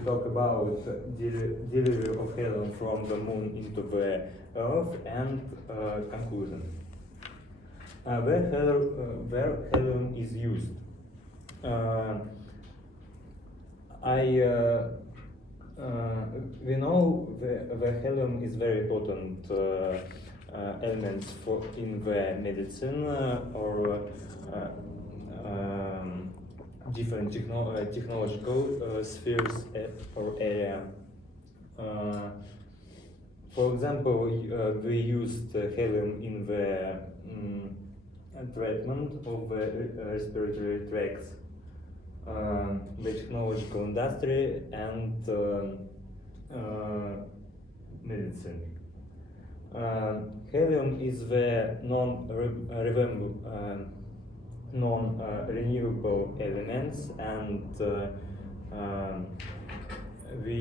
we talk about delivery of helium from the moon into the Earth and conclusion. Where helium is used. We know the helium is very important element in the medicine or different technological spheres or area. For example, we used helium in the treatment of the respiratory tracts, the technological industry, and medicine. Helium is the non-renewable elements, and we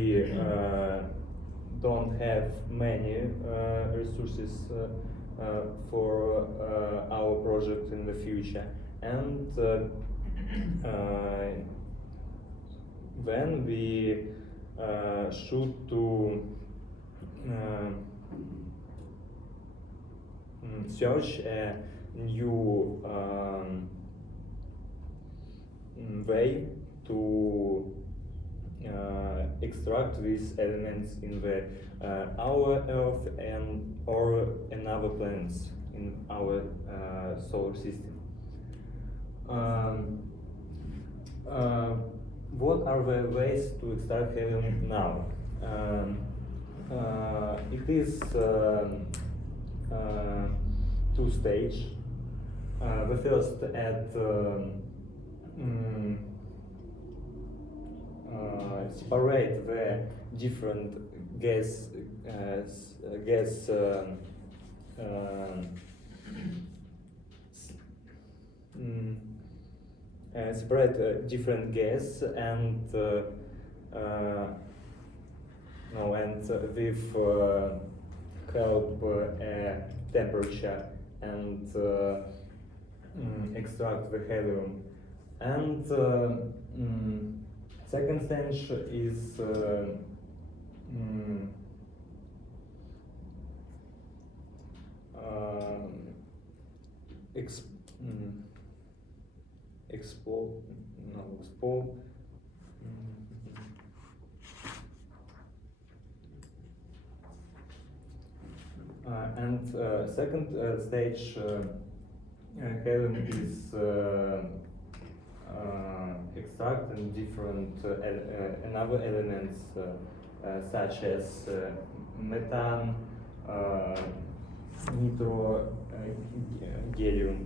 don't have many resources for our project in the future, and then we should to search a new way to extract these elements in the our Earth and or in other planets in our solar system. What are the ways to extract helium now? It is two stage. The first at separate the different separate different gas and with help temperature and extract the helium. And second stage is second stage helium is extracting different another elements such as methane, nitrogen,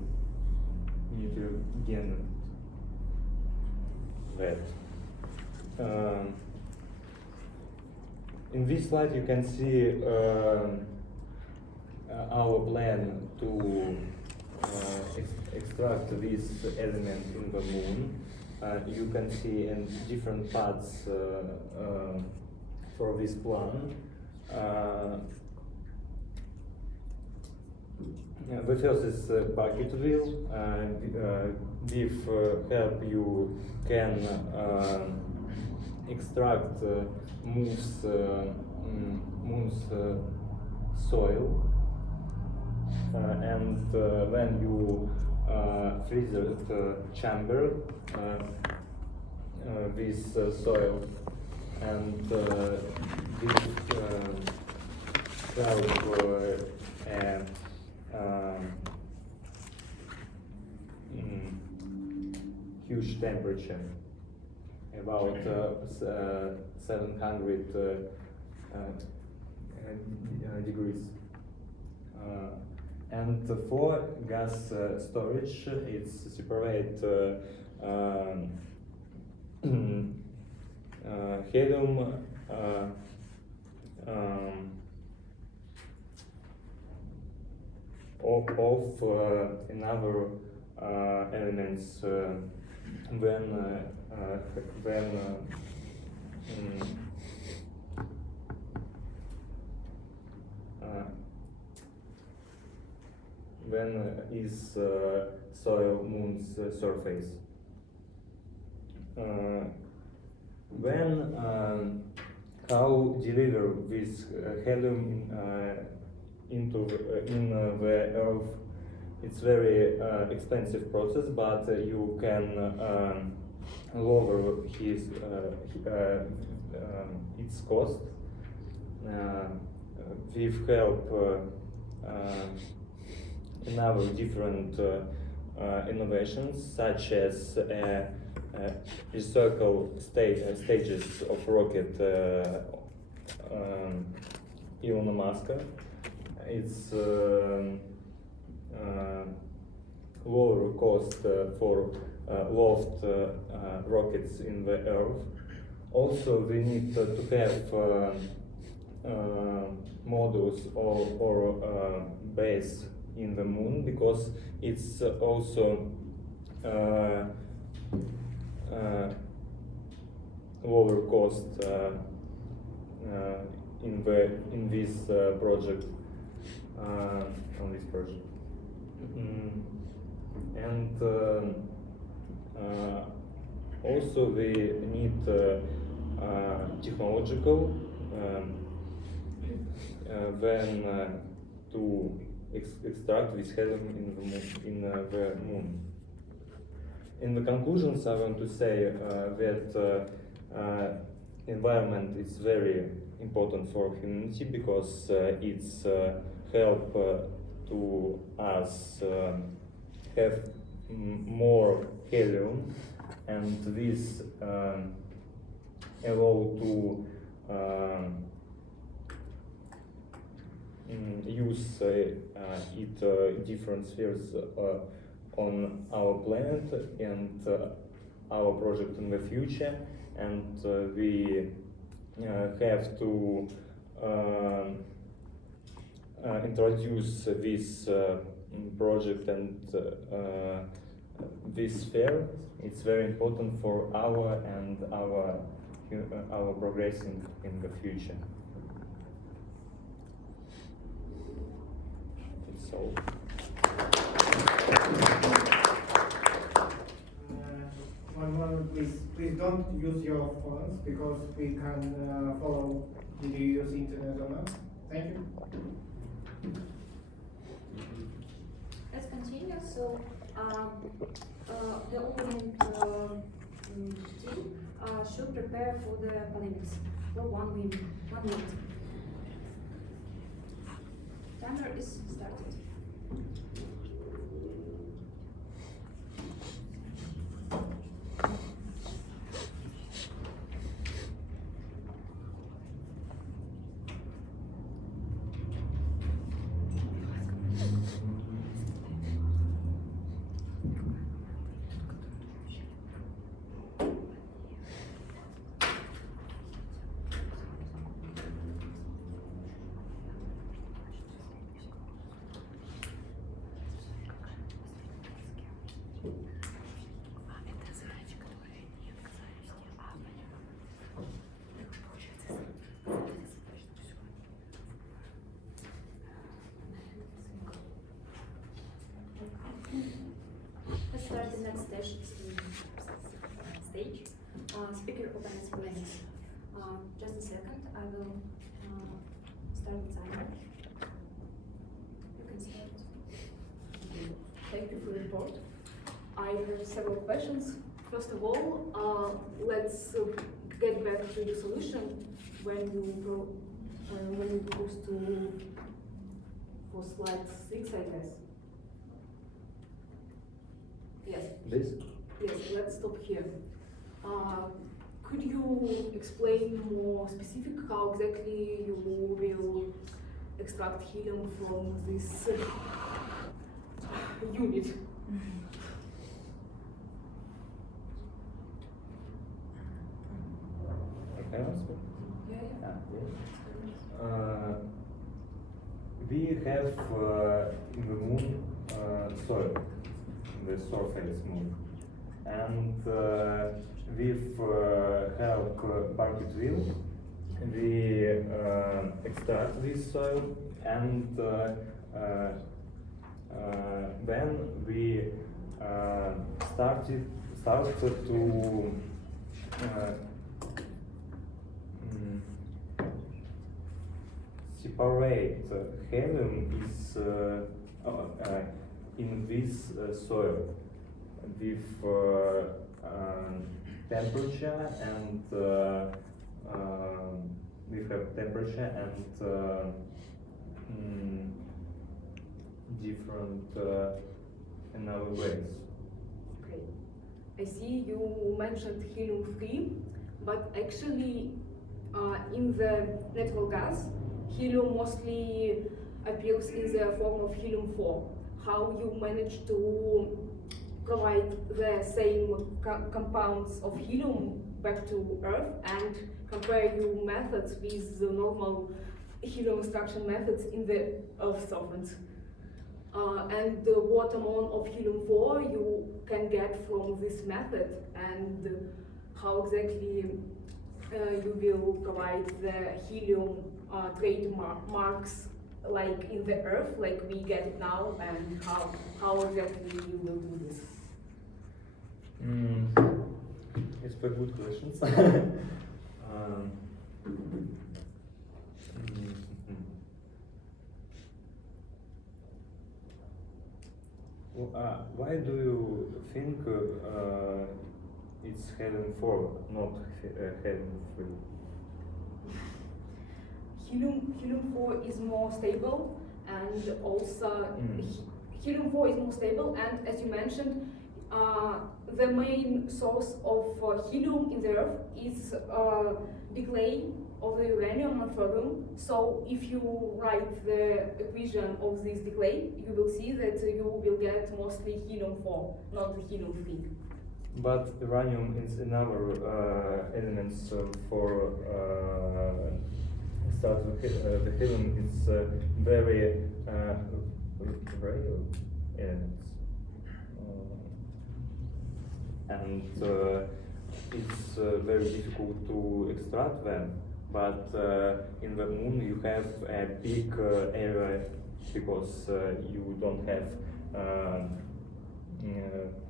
that. In this slide you can see our plan to extract this element in the moon. You can see in different parts for this plan. The first is bucket wheel. With help you can extract moon's soil, and when you freeze the chamber with soil, and this help huge temperature, about 700 degrees. And for gas storage, it's separate helium of another elements when is soil moon's surface. when how deliver this helium into in the Earth, it's very expensive process, but you can lower its cost with help another different innovations, such as recircle stages of rocket Elon Musk. It's lower cost for loft rockets in the Earth. Also, we need to have modules or base in the moon, because it's also lower cost in this project, on this project. And also we need technological when to extract this helium in the moon. In the conclusions, I want to say that environment is very important for humanity, because it's help to us have more helium, and this allow to use it different spheres on our planet and our project in the future, and we have to introduce this project and this sphere. It's very important for our progress in the future. That's all. One moment, please. Please don't use your phones, because we can follow did you use internet or not. Thank you. Let's continue. So the opening team should prepare for the polemics for 1 minute. Timer is started. Let's start the next stage. Speaker opens polemics. Just a second, I will start the timer. You can start. Thank you for the report. I have several questions. First of all, let's get back to the solution when you propose to for slide 6, I guess. Yes. This? Yes. Let's stop here. Could you explain more specific how exactly you will extract helium from this unit? Okay, answer. Yeah. We have in the moon soil, the surface moon, and with help bucket wheel, we extract this soil, and then we started to separate helium is in this soil with temperature and we have temperature and different another ways. Okay. I see you mentioned helium-3, but actually in the natural gas, helium mostly appears in the form of helium-4. How you manage to provide the same compounds of helium back to Earth and compare your methods with the normal helium extraction methods in the Earth surface? And what amount of helium-4 you can get from this method, and how exactly you will provide the helium trademarks like in the Earth, like we get it now, and how exactly you will do this? It's very good questions. Why do you think it's helium-4, not helium-3? Helium-4 is more stable, and also helium-4 is more stable, and as you mentioned, the main source of helium in the Earth is decay of the uranium and thorium. So if you write the equation of this decay, you will see that you will get mostly helium-4, not the helium-3. But uranium is another elements for start with the helium is very rare elements. And it's very difficult to extract them, but in the moon you have a big area because you don't have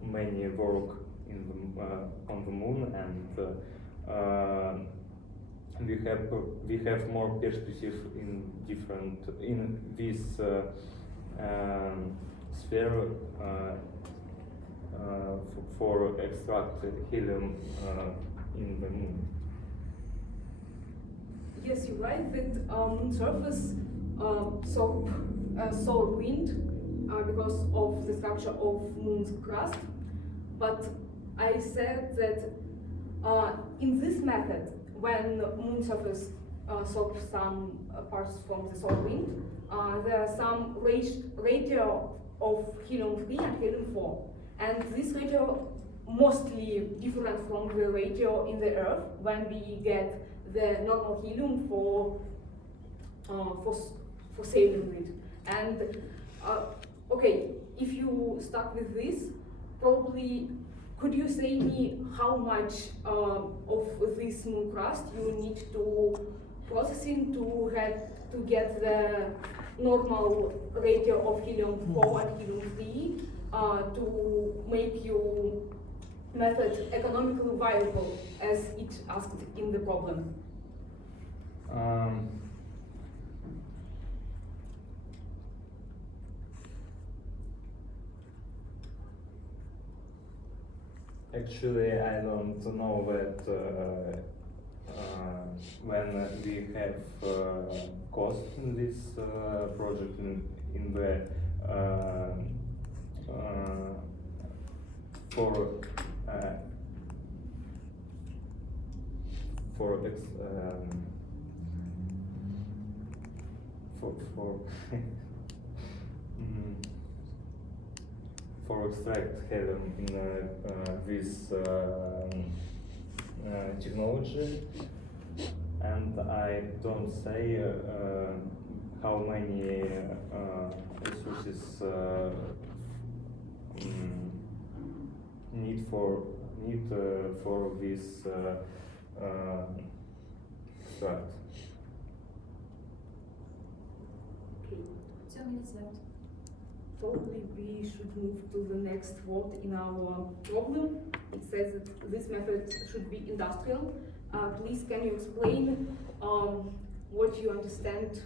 many work in the, on the moon, and we have more perspective in different in this sphere for extract helium in the moon. Yes, you're right that moon surface solar wind because of the structure of moon's crust. But I said that in this method, when moon surface soaks some parts from the solar wind, there are some ratio of helium-3 and helium-4. And this ratio mostly different from the ratio in the Earth when we get the normal helium for sailing with. And okay, if you start with this, probably could you say me how much of this moon crust you need to processing to get the normal ratio of helium-4 and helium-3 to make your method economically viable as it asked in the problem? Actually, I don't know that when we have cost in this project in the for extract helium in this technology, and I don't say how many resources need for this extract. Okay. 2 minutes left. Probably we should move to the next word in our problem. It says that this method should be industrial. Please, can you explain what you understand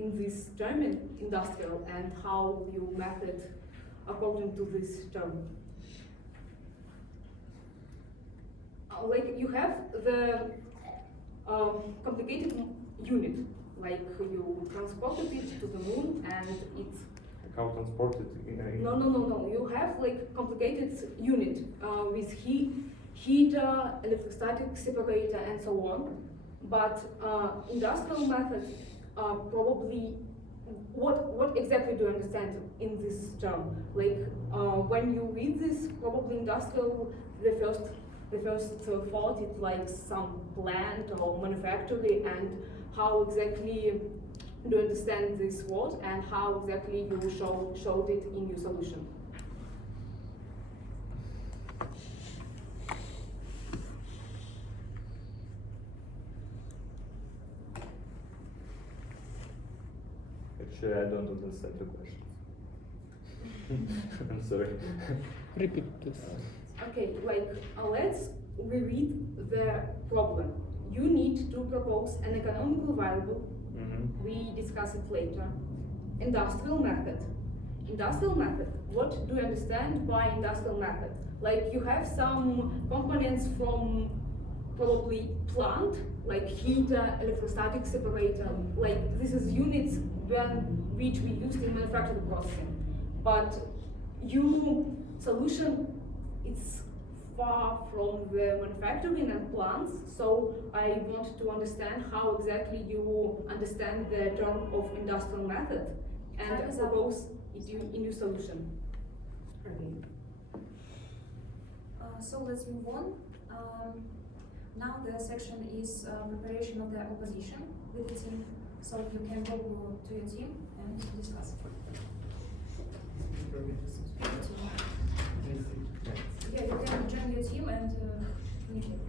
in this term in industrial and how you map it according to this term. Like you have the complicated unit, like you transported it to the moon and it. How transported? No. You have like complicated unit with heater, electrostatic separator, and so on. But industrial methods are probably what exactly do you understand in this term? Like when you read this, probably industrial, the first thought is like some plant or manufacturing, and how exactly do you understand this word and how exactly you showed it in your solution. Actually, I don't understand the question. I'm sorry. Repeat this. Okay, like let's reread the problem. You need to propose an economically viable, we discuss it later, industrial method. Industrial method, what do you understand by industrial method? Like you have some components from probably plant, like heater, electrostatic separator, like this is units which we used in manufacturing processing. But your solution, it's far from the manufacturing and plants, so I want to understand how exactly you understand the term of industrial method and propose it in your solution. Okay. So let's move on. Now the section is preparation of the opposition with the team. So you can go to your team and discuss. Yeah, you can join your team and communicate.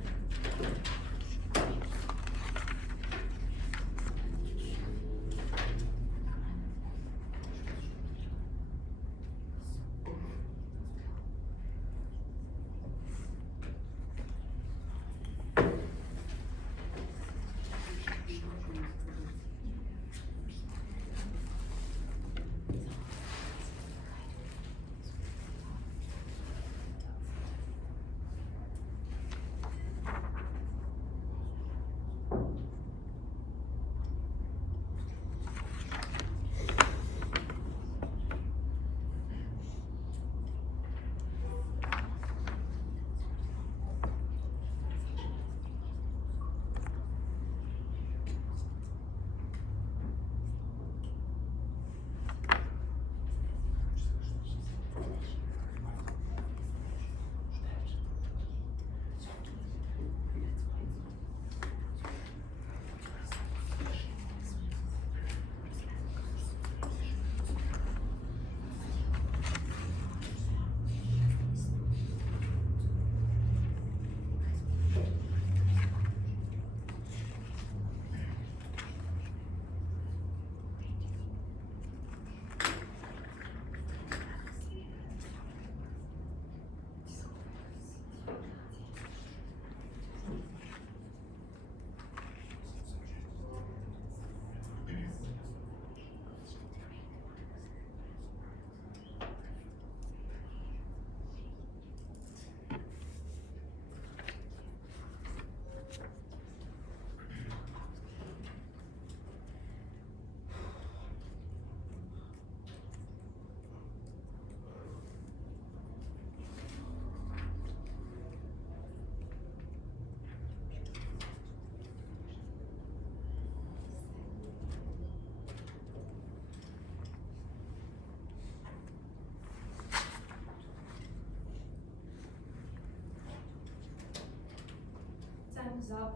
Time's up.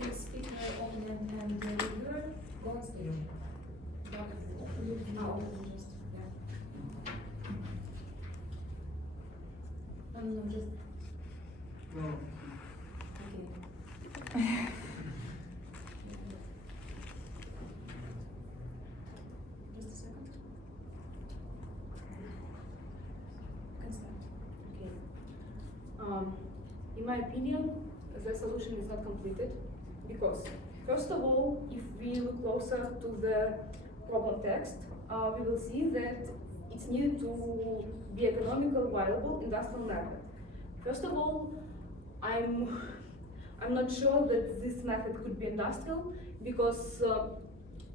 Please speaker, opponent, and reviewer, go on stage. No, just, yeah. No, just, No. okay. Just a second. You can start. Okay. In my opinion, the solution is not completed because First of all, if we look closer to the problem text, we will see that it's needed to be economical, viable industrial method. First of all, I'm not sure that this method could be industrial because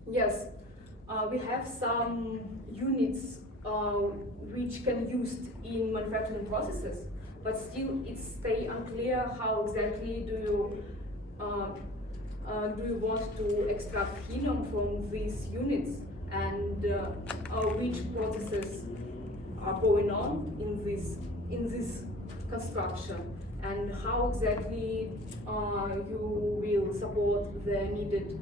yes, we have some units which can used in manufacturing processes, but still it's stay unclear how exactly do you want to extract helium from these units, and which processes are going on in this construction, and how exactly you will support the needed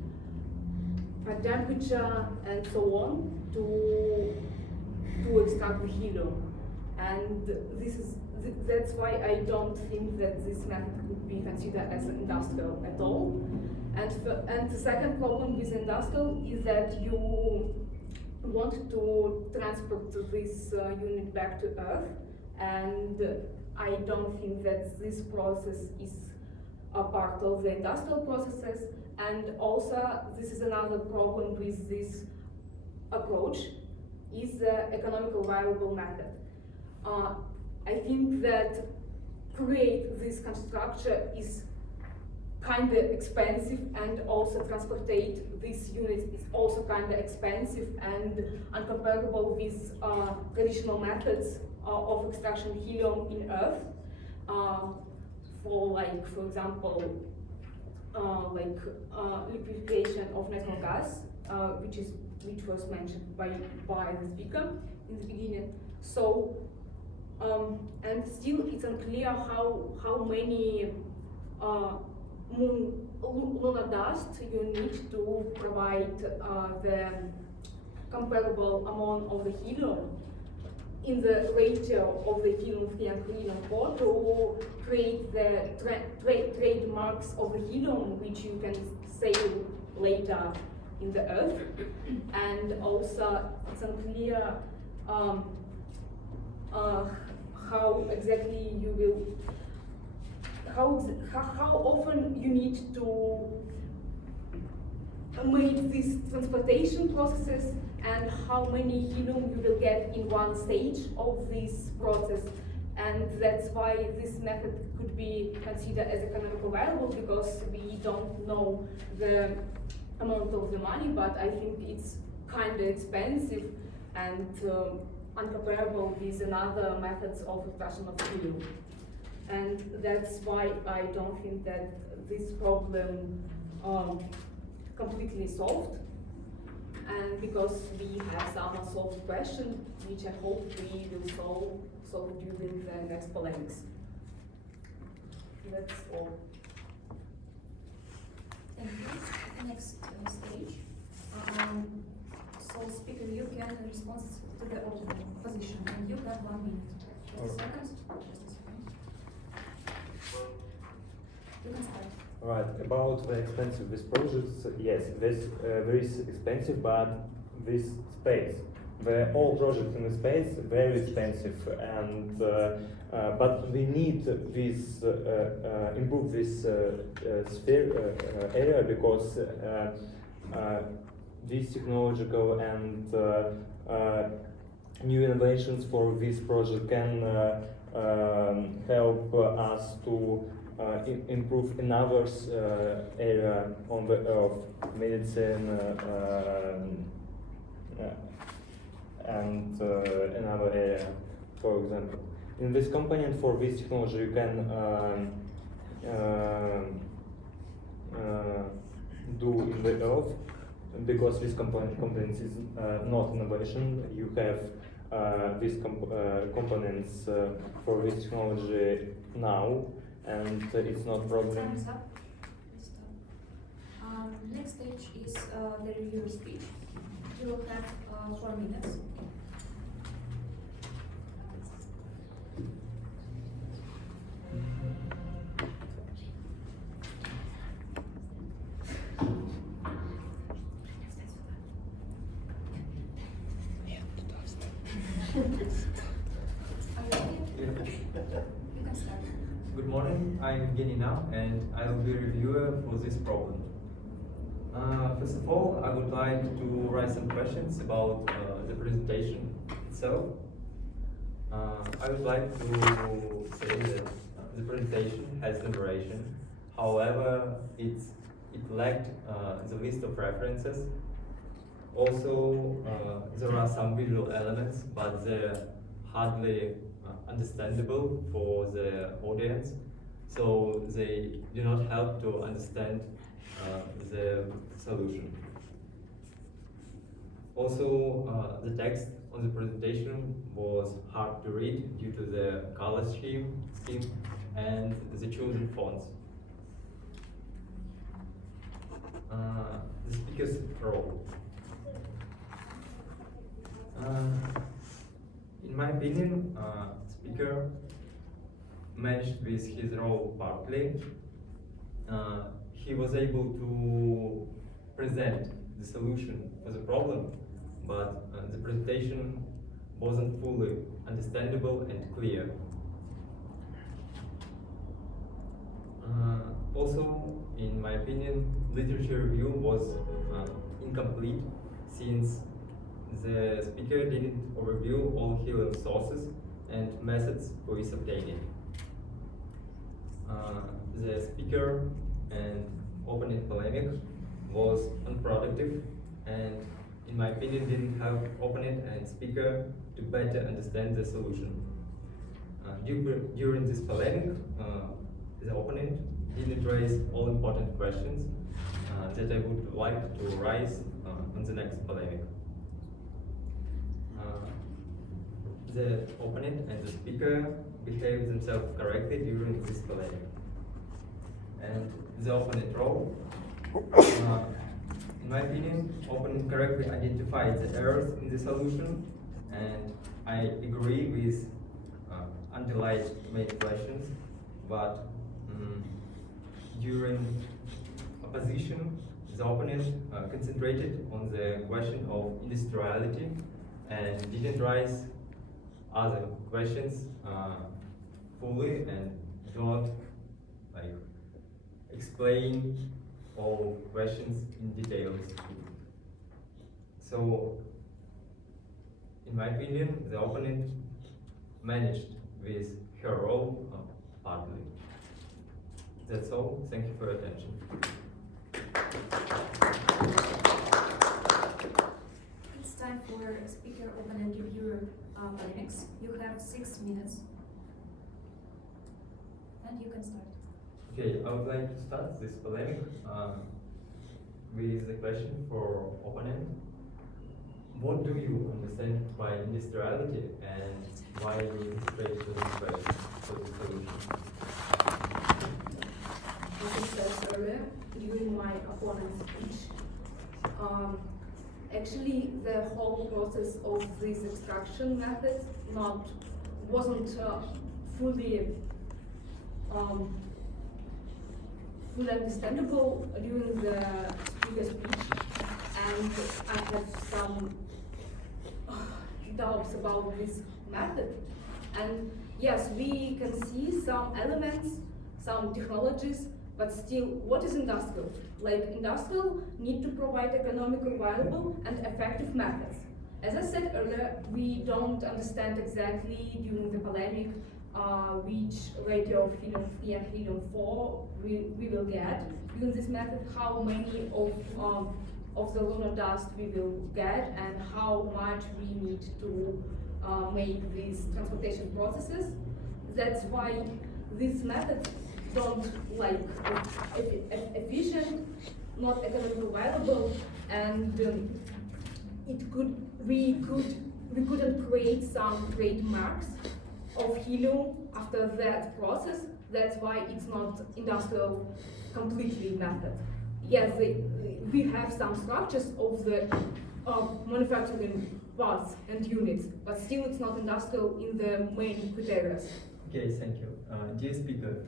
temperature and so on to extract the helium. And that's why I don't think that this method could be considered as industrial at all. And the second problem with industrial is that you want to transport this unit back to Earth, and I don't think that this process is a part of the industrial processes. And also, this is another problem with this approach, is the economical viable method. I think that create this construction is kind of expensive, and also transportate these units is also kind of expensive and uncomparable with traditional methods of extraction helium in Earth. For example, liquefaction of natural gas, which was mentioned by the speaker in the beginning. So, and still it's unclear how many lunar dust you need to provide the comparable amount of the helium in the ratio of the helium-3 and helium-4 to create the trademarks of the helium, which you can sell later in the Earth. And also it's unclear how exactly you will, how often you need to make these transportation processes, and how many helium you will get in one stage of this process. And that's why this method could be considered as economically viable, because we don't know the amount of the money, but I think it's kind of expensive and uncomparable with another methods of extraction of helium. And that's why I don't think that this problem completely solved, and because we have some unsolved questions, which I hope we will solve during the next polemics. That's all. Thank you. Next stage. So, speaker, you can respond to the opposition, and you have 1 minute. Just a second. Just a second. You can start. Right, about the expensive these projects, yes, this very expensive, but this space, the all projects in the space very expensive, and but we need this improve this sphere area, because these technological and new innovations for this project can help us to improve in others area on the Earth, medicine and another area, for example. In this component for this technology, you can do in the Earth, because this component is not innovation. You have these components for this technology now, and it's not problem. Time is up. Stop. Next stage is the reviewer speech. You will have 4 minutes. Are you ready? You can start. Good morning, I'm Evgeny now, and I will be a reviewer for this problem. First of all, I would like to raise some questions about the presentation itself. I would like to say that the presentation has narration. However, it lacked the list of references. Also, there are some visual elements, but they're hardly understandable for the audience, so they do not help to understand the solution. Also, the text on the presentation was hard to read due to the color scheme and the chosen fonts. The speaker's role. In my opinion, speaker managed with his role partly. He was able to present the solution for the problem, but the presentation wasn't fully understandable and clear. Also, in my opinion, literature review was incomplete since the speaker didn't review all helium sources and methods for its obtaining. The speaker and opening polemic was unproductive and, in my opinion, didn't help opponent and speaker to better understand the solution. During this polemic, the opponent didn't raise all important questions that I would like to raise on the next polemic. The opponent and the speaker behaved themselves correctly during this polemic. And the opponent role, in my opinion, opponent correctly identified the errors in the solution, and I agree with underlined main questions, but during opposition, the opponent concentrated on the question of industriality and didn't raise other questions fully and do not explain all questions in details. So, in my opinion, the opponent managed with her role partly. That's all. Thank you for your attention. It's time for speaker, opponent, reviewer polemics. You have 6 minutes. And you can start. Okay, I would like to start this polemic with a question for opponent. What do you understand by industriality and why you integrate this question for the solution? As I said earlier, during my opponent's speech, actually the whole process of this extraction method wasn't fully understandable during the speaker's speech, and I have some doubts about this method. And yes, we can see some elements, some technologies, but still, what is industrial? Like, industrial need to provide economically viable and effective methods. As I said earlier, we don't understand exactly during the polemic which ratio of helium-3 and helium-4 we will get during this method, how many of the lunar dust we will get, and how much we need to make these transportation processes. That's why these methods don't efficient, not economically viable, and we couldn't create some trademarks of helium after that process. That's why it's not industrial completely method. Yes, we have some structures of the manufacturing parts and units, but still it's not industrial in the main criteria. Okay, thank you. Dear speaker,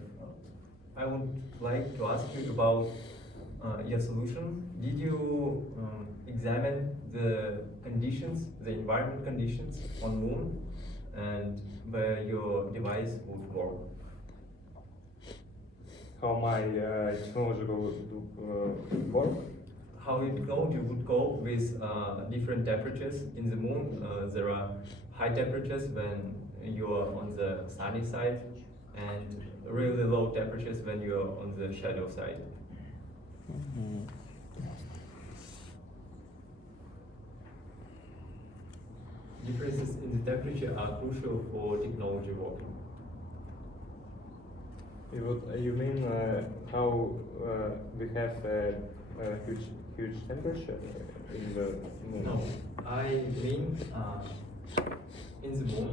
I would like to ask you about your solution. Did you examine the conditions, the environment conditions on Moon, and where your device would work? How my technology will work? how you would go with different temperatures in the moon. There are high temperatures when you are on the sunny side, and really low temperatures when you are on the shadow side. Differences in the temperature are crucial for technology working. You mean how we have a huge temperature in the moon? No, I mean in the moon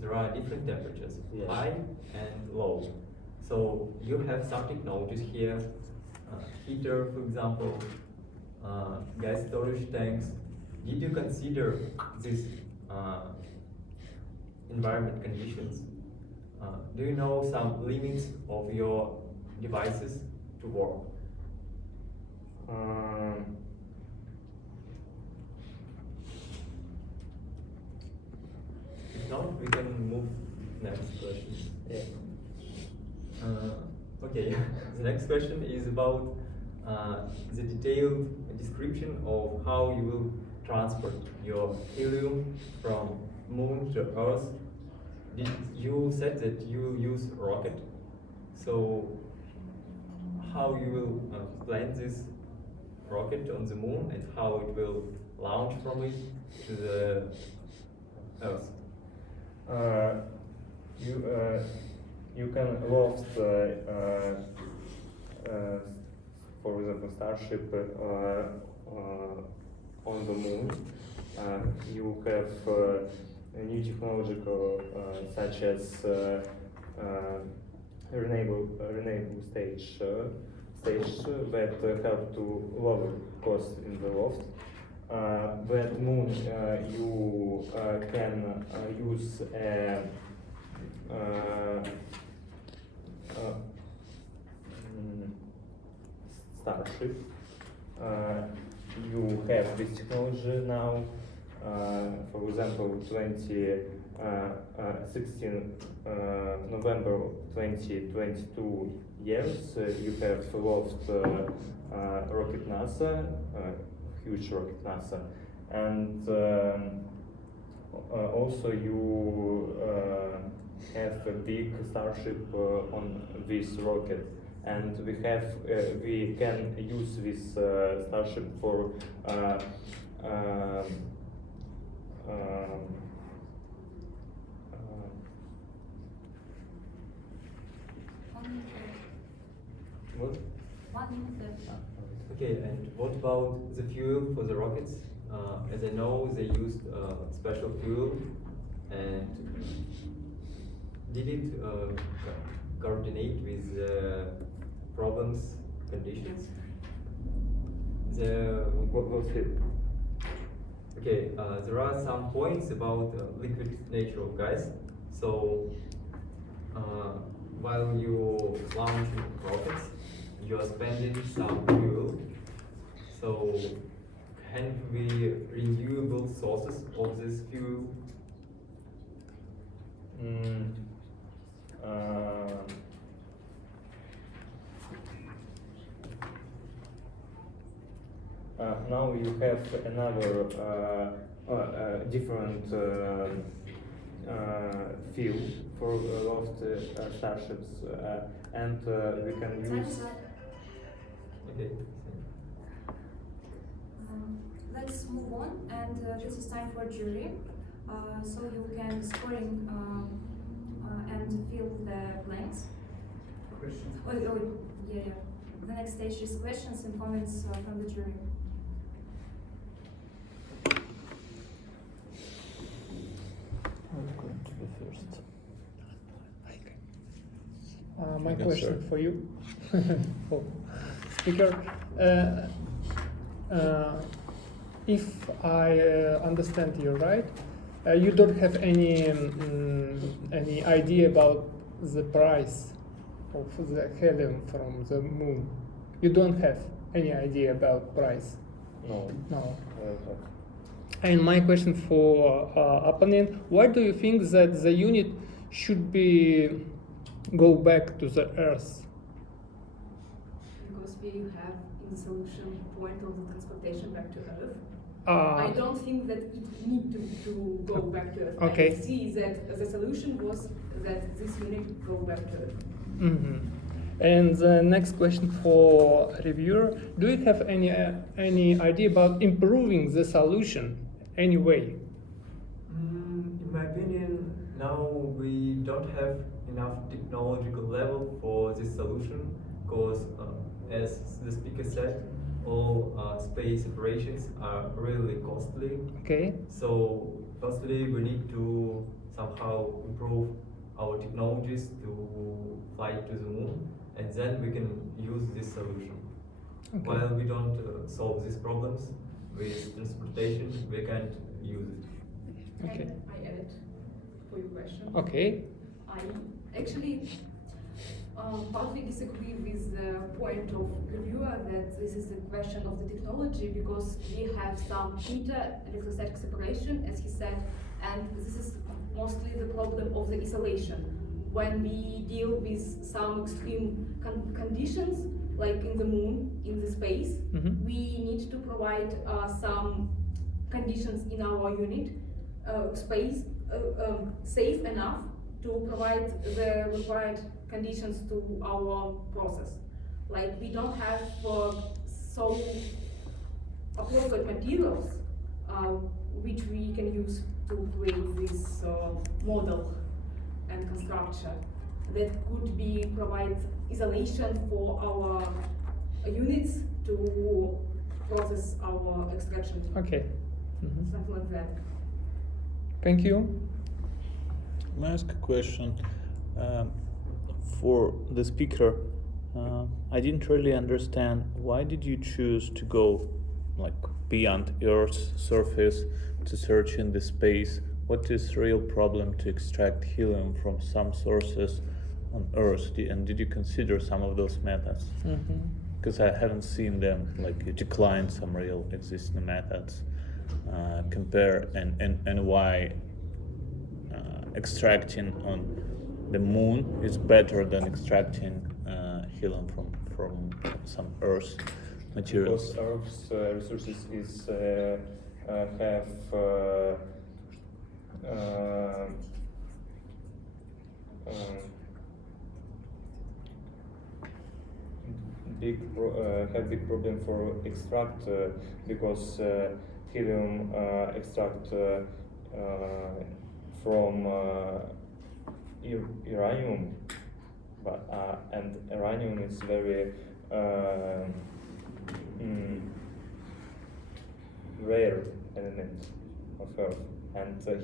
there are different temperatures, Yeah. high and low. So you have some technologies here, heater, for example, gas storage tanks. Did you consider these environment conditions? Do you know some limits of your devices to work? If not, we can move next question. Yeah. Okay, the next question is about the detailed description of how you will transport your helium from moon to Earth. You said that you use rocket, so how you will plant this rocket on the moon and how it will launch from it to the Earth? You can loft for example Starship on the moon. You have a new technological such as renewable stage that help to lower cost in the loft. That moon you can use Starship. You have this technology now. For example, 16 November 2022 years, you have loft rocket NASA, huge rocket NASA, and also you have a big Starship on this rocket. And we can use this Starship for what? 1 minute left. Okay, and what about the fuel for the rockets? As I know, they used special fuel, and did it coordinate with the problems, conditions? What's it? Okay, there are some points about liquid nature of gas. So, while you launch rockets, you are spending some fuel. So, can we renewable sources of this fuel? Now you have another different field for loft starships, and we can use. Okay. Let's move on, and this is time for jury. So you can scoring and fill the blanks. Question. Yeah. The next stage is questions and comments from the jury. Who's going to be first? My Okay, question sure. for you, for speaker. If I understand you right, you don't have any idea about the price of the helium from the moon. You don't have any idea about price. No. No. And my question for opponent: why do you think that the unit should go back to the Earth? Because we have in the solution point of the transportation back to Earth. Uh, I don't think that it need to go back to Earth. Okay. I see that the solution was that this unit go back to Earth. mhm. And the next question for reviewer: do you have any idea about improving the solution anyway? In my opinion, now we don't have enough technological level for this solution because, as the speaker said, all space operations are really costly. Okay. So, firstly, we need to somehow improve our technologies to fly to the moon, and then we can use this solution. Okay. While we don't solve these problems with transportation, we can't use it. Okay. Can I add for your question? Okay. I actually partly disagree with the point of reviewer that this is a question of the technology because we have some inter-electrostatic separation, as he said, and this is mostly the problem of the isolation. When we deal with some extreme conditions, like in the moon, in the space, Mhm. we need to provide some conditions in our unit space safe enough to provide the required conditions to our process. Like we don't have so appropriate materials which we can use to create this model and construction that could be provide isolation for our units to process our extraction, Okay. Mhm. something like that. Thank you. May I ask a question? For the speaker, I didn't really understand why did you choose to go like beyond Earth's surface to search in the space? What is real problem to extract helium from some sources on Earth? And did you consider some of those methods? Mhm. Because I haven't seen them, like you decline some real existing methods. Compare and why extracting on the moon is better than extracting helium from some Earth materials. Because Earth's resources is have big problem for extract because helium extract from uranium, but and uranium is very rare element of Earth, and it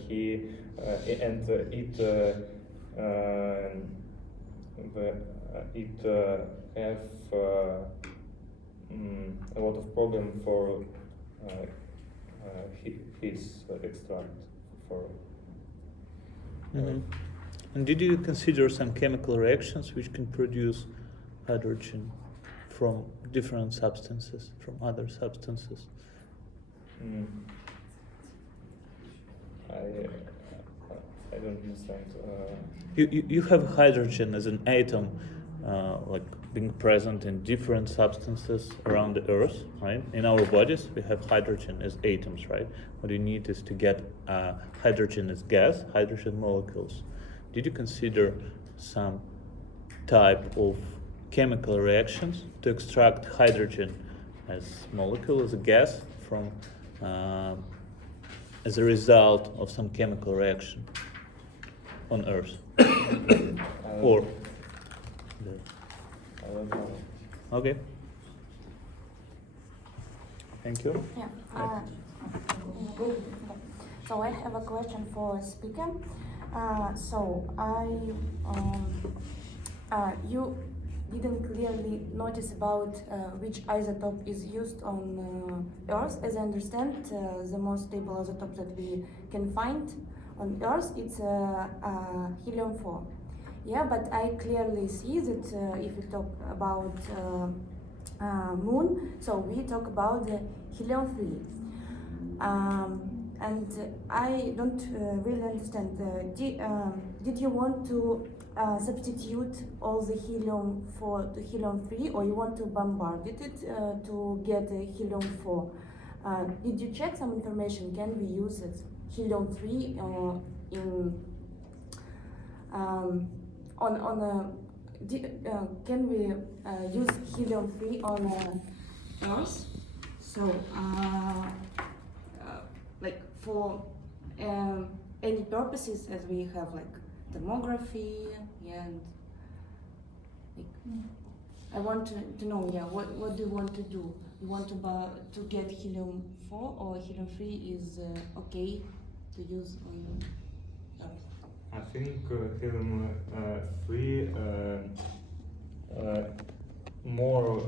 have a lot of problem for his extract for. Mhm. And did you consider some chemical reactions which can produce hydrogen from different substances, from other substances? I don't understand. You have hydrogen as an atom, like being present in different substances around the Earth, right? In our bodies, we have hydrogen as atoms, right? What you need is to get hydrogen as gas, hydrogen molecules. Did you consider some type of chemical reactions to extract hydrogen as molecule, as a gas, from as a result of some chemical reaction on Earth? Or I don't know. okay. Thank you. Yeah. So I have a question for speaker. You didn't clearly notice about which isotope is used on Earth. As I understand, the most stable isotope that we can find on Earth it's helium-4. Yeah, but I clearly see that if we talk about Moon, so we talk about the helium-3. And I don't really understand. Did you want to substitute all the helium-4 to helium-3, or you want to bombard it to get a helium-4. Did you check some information? Can we use it, helium-3 can we use helium-3 on Earth? So, like for any purposes, as we have like thermography and like, I want to know, yeah, what do you want to do? You want to get helium-4 or helium-3 is okay to use on Earth? I think helium-3 more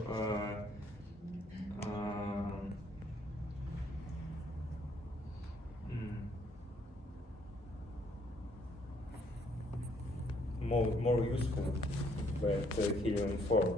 more useful than helium-4.